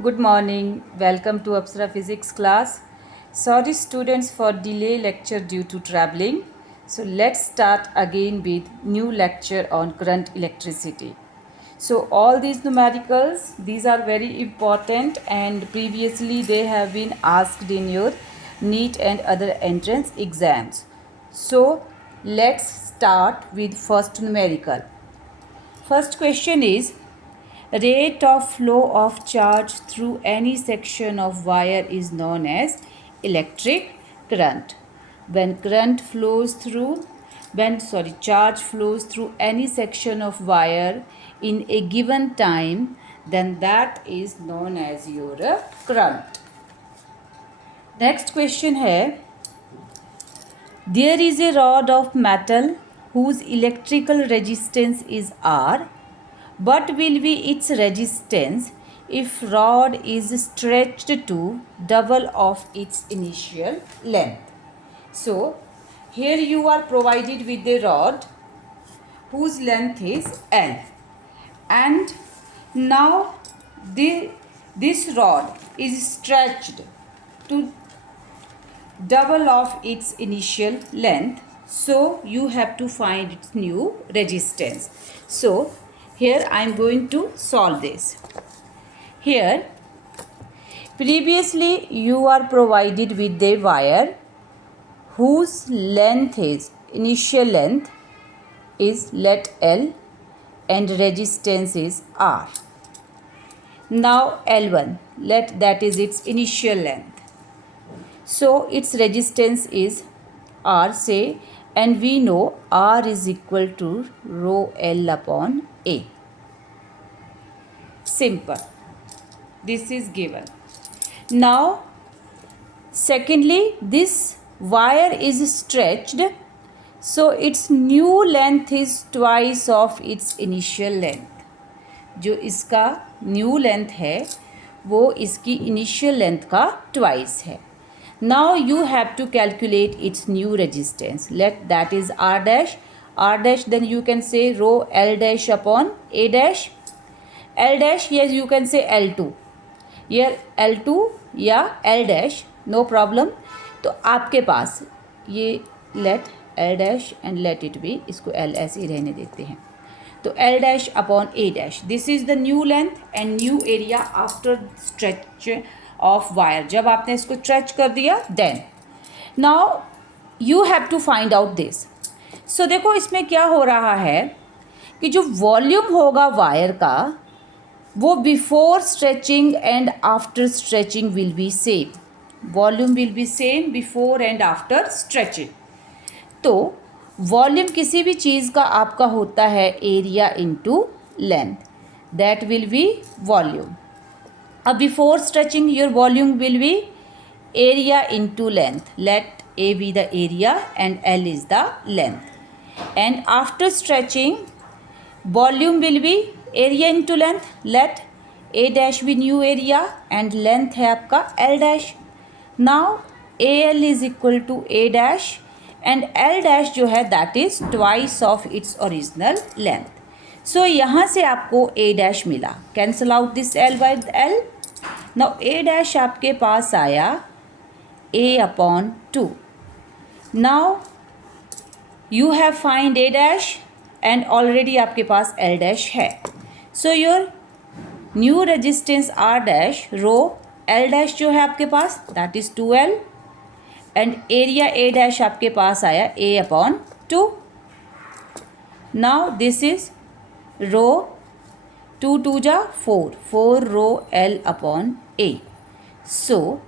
Good morning. Welcome to Apsara Physics class. Sorry students for delay lecture due to traveling. So let's start again with new lecture on current electricity. So all these numericals, these are very important and previously they have been asked in your NEET and other entrance exams. So let's start with first numerical. First question is, rate of flow of charge through any section of wire is known as electric current. When charge flows through any section of wire in a given time, then that is known as your current. Next question है, there is a rod of metal whose electrical resistance is R. What will be its resistance if rod is stretched to double of its initial length? So, here you are provided with the rod whose length is L, and now this rod is stretched to double of its initial length, so you have to find its new resistance. So here I am going to solve this. Here previously you are provided with the wire whose length is initial length is let L and resistance is R. Now L1, let that is its initial length. So its resistance is R, say, and we know R is equal to rho L upon A. Simple. This is given. Now, secondly, this wire is stretched, so its new length is twice of its initial length. जो इसका new length है वो इसकी initial length का twice है. Now you have to calculate its new resistance. Let that is R dash. R dash, then you can say rho L dash upon A dash. L dash, yes, you can say L2. Here L2 या L dash, no problem. तो आपके पास ये let L dash and let it be, इसको L ऐसे ही रहने देते हैं. तो L dash upon A dash. This is the new length and new area after stretch of wire. जब आपने इसको स्ट्रेच कर दिया then now you have to find out this. So देखो इसमें क्या हो रहा है कि जो वॉल्यूम होगा वायर का वो before stretching and after stretching will be same. Volume will be same before and after stretching. तो वॉल्यूम किसी भी चीज़ का आपका होता है area into length. That will be volume. Before stretching, your volume will be area into length. Let A be the area and L is the length. And after stretching, volume will be area into length. Let A dash be new area and length है आपका L dash. Now AL is equal to A dash and L dash जो है that is twice of its original length. So यहाँ से आपको A dash मिला. Cancel out this L by L. Now A dash आपके पास आया A upon 2. Now you have find A dash and already आपके पास L dash है. So your new resistance R dash rho L dash जो है आपके पास that is 2L and area A dash आपके पास आया A upon 2. Now this is rho 2 2 जा 4 rho L upon A. So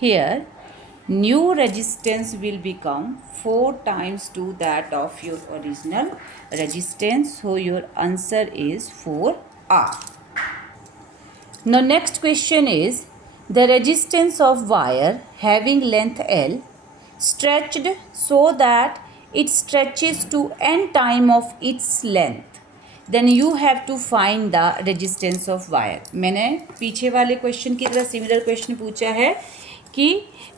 here new resistance will become 4 times to that of your original resistance. So your answer is 4R. Now next question is, the resistance of wire having length L stretched so that it stretches to n time of its length. Then you have to find the resistance of wire. मैंने पीछे वाले question की तरह similar question पूछा है कि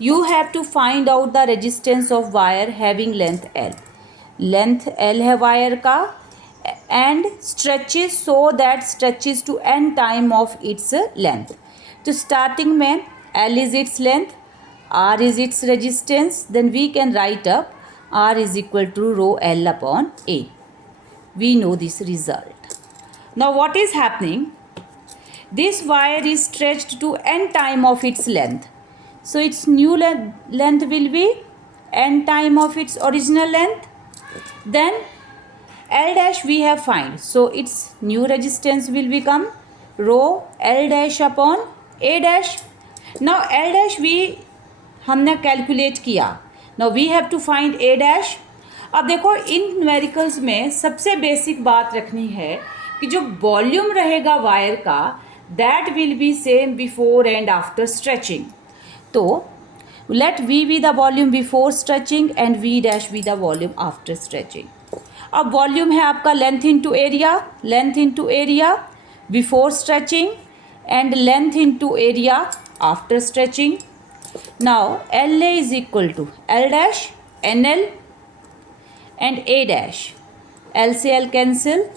you have to find out the resistance of wire having length L. Length L है wire का and stretches so that stretches to n time of its length. तो starting में L is its length, R is its resistance, then we can write up R is equal to rho L upon A. We know this result. Now what is happening? This wire is stretched to n time of its length. So its new length will be n time of its original length. Then L dash we have find. So its new resistance will become rho L dash upon A dash. Now L dash we हमने calculate किया. Now we have to find A dash. अब देखो इन numericals में सबसे basic बात रखनी है कि जो वॉल्यूम रहेगा वायर का that will be same before and after stretching. तो late V be the volume before stretching and V dash be the volume after stretching. अब वॉल्यूम है आपका length into area before stretching and length into area after stretching. Now L A is equal to L dash N L and A dash. L से L cancel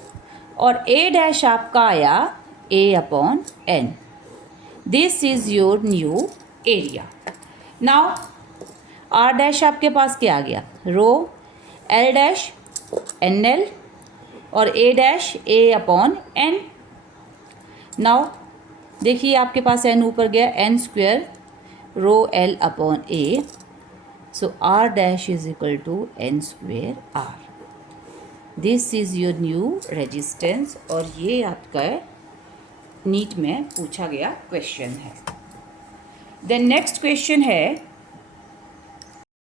और A dash आपका आया A upon N. This is your new area. Now R dash आपके पास क्या आ गया? Rho L dash N L और A dash A upon N. Now देखिए आपके पास एन ऊपर गया, N square rho L upon A. So R dash is equal to N square R. This is your new resistance और ये आपका NEET में पूछा गया क्वेश्चन है. देन नेक्स्ट क्वेश्चन है